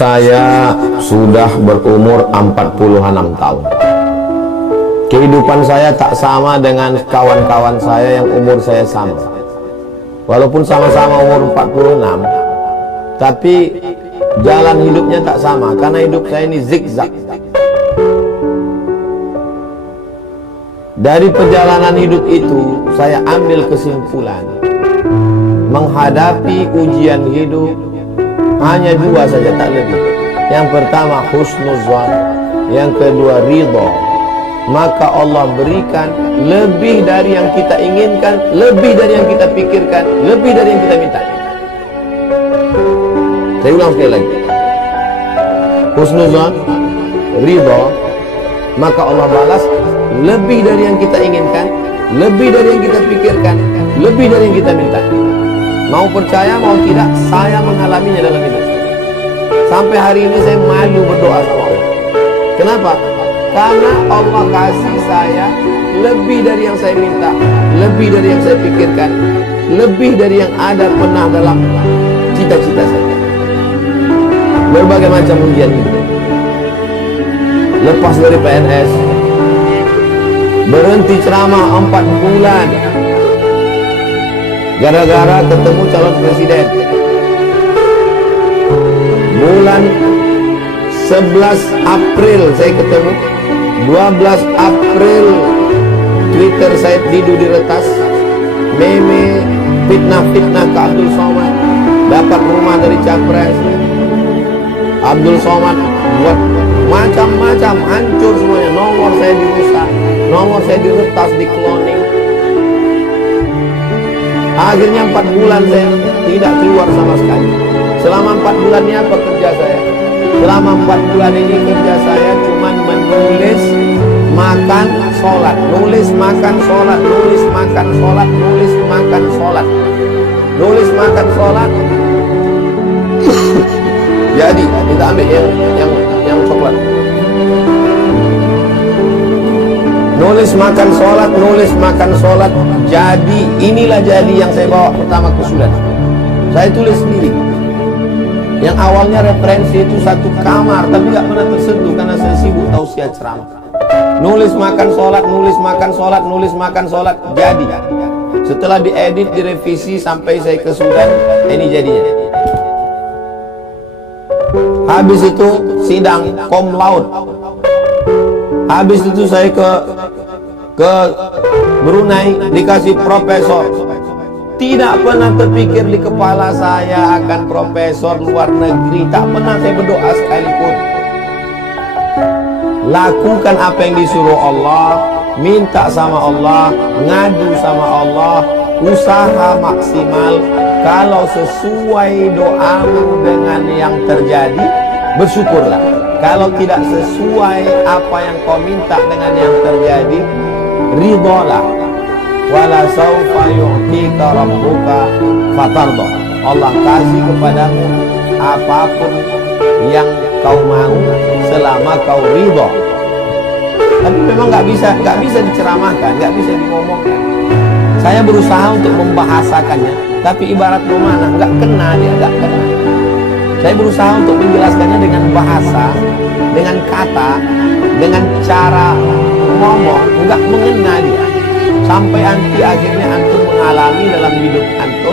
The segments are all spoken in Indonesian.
Saya sudah berumur 46 tahun. Kehidupan saya tak sama dengan kawan-kawan saya yang umur saya sama. Walaupun sama-sama umur 46, tapi jalan hidupnya tak sama, karena hidup saya ini zigzag. Dari perjalanan hidup itu, saya ambil kesimpulan, menghadapi ujian hidup hanya dua saja, tak lebih. Yang pertama husnuzan, yang kedua ridha. Maka Allah berikan lebih dari yang kita inginkan, lebih dari yang kita pikirkan, lebih dari yang kita minta. Saya ulang sekali lagi. Husnuzan, ridha, maka Allah balas lebih dari yang kita inginkan, lebih dari yang kita pikirkan, lebih dari yang kita minta. Mau percaya mau tidak, saya mengalaminya dalam hidup. Sampai hari ini saya malu berdoa sama Allah. Kenapa? Karena Allah kasih saya lebih dari yang saya minta, lebih dari yang saya pikirkan, lebih dari yang ada pernah dalam cita-cita saya. Berbagai macam ujian hidup. Lepas dari PNS, berhenti ceramah 4 bulan gara-gara ketemu calon presiden. Bulan 11 April saya ketemu, 12 April Twitter saya tidur diretas, meme fitnah-fitnah ke Abdul Somad, dapat rumah dari Capres. Abdul Somad buat macam-macam, hancur semuanya, nomor saya dirusak, nomor saya diretas, di cloning. Akhirnya 4 bulan saya tidak keluar sama sekali. Selama 4 bulan ini apa kerja saya? Selama 4 bulan ini kerja saya cuma menulis, makan, sholat. Nulis, makan, sholat. Nulis, makan, sholat. Nulis, makan, sholat. Nulis, makan, sholat. Jadi kita ambil yang coklat. Nulis, makan, sholat. Nulis, makan, sholat. Jadi inilah jadi yang saya bawa pertama ke Sudan. Saya tulis sendiri. Yang awalnya referensi itu satu kamar, tapi gak pernah tersentuh karena saya sibuk tausiah ceramah. Nulis, makan, sholat. Nulis, makan, sholat. Nulis, makan, sholat. Jadi setelah diedit, direvisi sampai saya ke Sudan, ini jadinya. Habis itu sidang cum laude. Habis itu saya ke Brunei, dikasih profesor. Tidak pernah terpikir di kepala saya akan profesor luar negeri. Tak pernah saya berdoa sekalipun. Lakukan apa yang disuruh Allah, minta sama Allah, ngadu sama Allah, usaha maksimal. Kalau sesuai doamu dengan yang terjadi, bersyukurlah. Kalau tidak sesuai apa yang kau minta dengan yang terjadi, ridhalah. Wala sawfa yu'tika rabbuka fatarda. Allah kasih kepadamu apapun yang kau mau selama kau ridha. Tapi memang nggak bisa diceramahkan, nggak bisa diomongkan. Saya berusaha untuk membahasakannya, tapi ibarat memanah, nggak kena dia, nggak kena. Saya berusaha untuk menjelaskannya dengan bahasa, dengan kata, dengan cara ngomong, nggak mengena dia. Sampai akhirnya antum mengalami dalam hidup antum,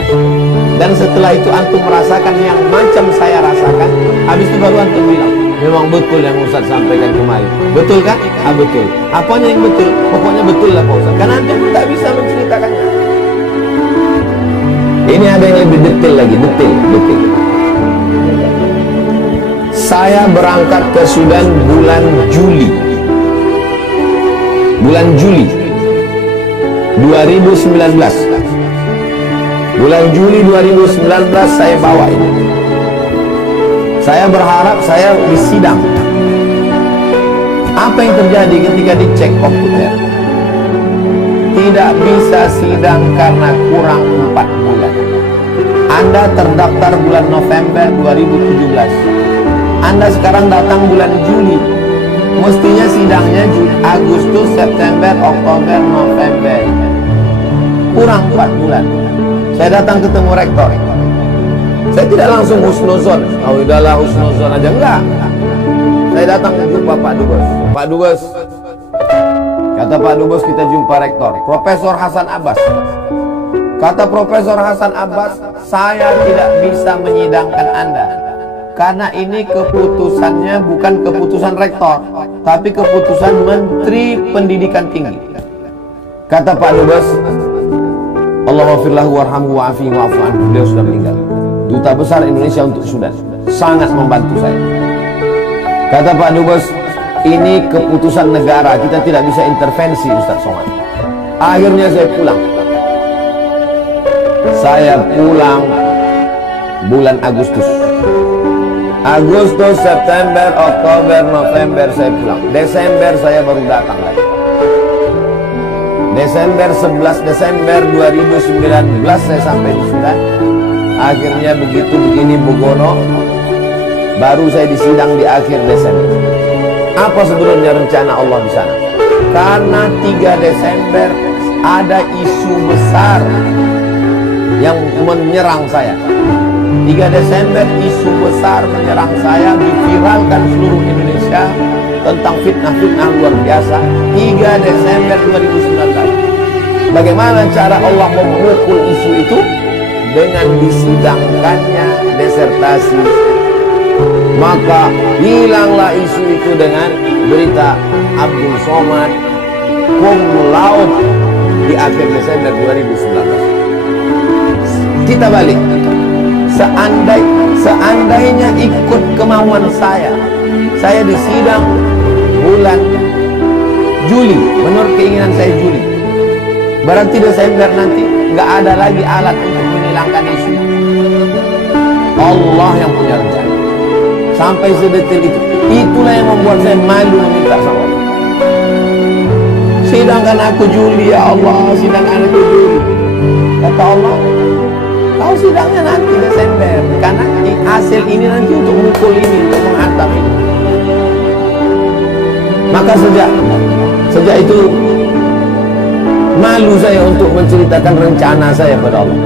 dan setelah itu antum merasakan yang macam saya rasakan. Habis itu baru antum bilang, memang betul yang Ustaz sampaikan kemarin. Betul kan? Ah, betul. Apanya yang betul? Pokoknya betul lah Pak Ustaz. Karena antum tak bisa menceritakannya. Ini ada yang lebih detail lagi, detail. Saya berangkat ke Sudan bulan Juli 2019. Bulan Juli 2019 saya bawa ini. Saya berharap saya disidang. Apa yang terjadi ketika dicek komputer? Tidak bisa sidang karena kurang 4 bulan. Anda terdaftar bulan November 2017. Anda sekarang datang bulan Juli. Mestinya sidangnya Agustus, September, Oktober, November. Kurang 4 bulan. Saya datang ketemu rektor. Saya tidak langsung husnuzon. Oh udahlah husnuzon aja, enggak. Saya datang jumpa Pak Dubes. Pak Dubes, kata Pak Dubes, kita jumpa rektor Profesor Hasan Abbas. Kata Profesor Hasan Abbas, saya tidak bisa menyidangkan Anda karena ini keputusannya bukan keputusan rektor, tapi keputusan Menteri Pendidikan Tinggi. Kata Pak Dubes, Allahumma warhamhu wa'afihi wa'fu anhu. Beliau sudah meninggal. Duta Besar Indonesia untuk Sudan, sangat membantu saya. Kata Pak Dubes, ini keputusan negara, kita tidak bisa intervensi, Ustaz Somad. Akhirnya saya pulang. Saya pulang bulan Agustus. Agustus, September, Oktober, November saya pulang. Desember saya baru datang lagi. Desember, 11 Desember 2019 saya sampai di Sudan. Akhirnya begitu begini Bogono, baru saya disidang di akhir Desember. Apa sebenarnya rencana Allah di sana? Karena 3 Desember ada isu besar yang menyerang saya. 3 Desember isu besar menyerang saya, diviralkan seluruh Indonesia tentang fitnah-fitnah luar biasa. 3 Desember 2019. Bagaimana cara Allah memukul isu itu? Dengan disidangkannya disertasi. Maka hilanglah isu itu dengan berita Abdul Somad cum laude di akhir Desember 2019. Kita balik. Seandainya ikut kemauan saya disidang bulan Juli, menurut keinginan saya Juli. Berarti Desember nanti nggak ada lagi alat untuk menghilangkan isu. Allah yang punya rencana. Sampai sedetil itu. Itulah yang membuat saya malu meminta sama Allah. Sidangkan aku Juli ya Allah, sidangkan aku Juli. Kata Allah, kau sidangnya nanti Desember, karena hasil ini nanti untuk mukul ini, untuk menghantam ini. Maka sejak itu malu saya untuk menceritakan rencana saya pada Allah.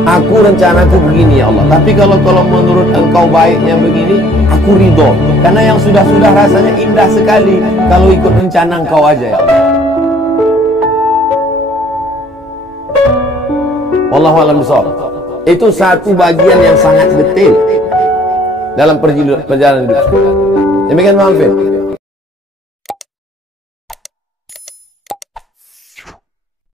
Aku rencanaku begini ya Allah, tapi kalau menurut engkau baiknya begini, aku ridho. Karena yang sudah-sudah rasanya indah sekali kalau ikut rencana engkau aja ya Allah. Wallahu a'lam bishawab. Itu satu bagian yang sangat detail dalam perjalanan hidup. Demikian Pak Alvin.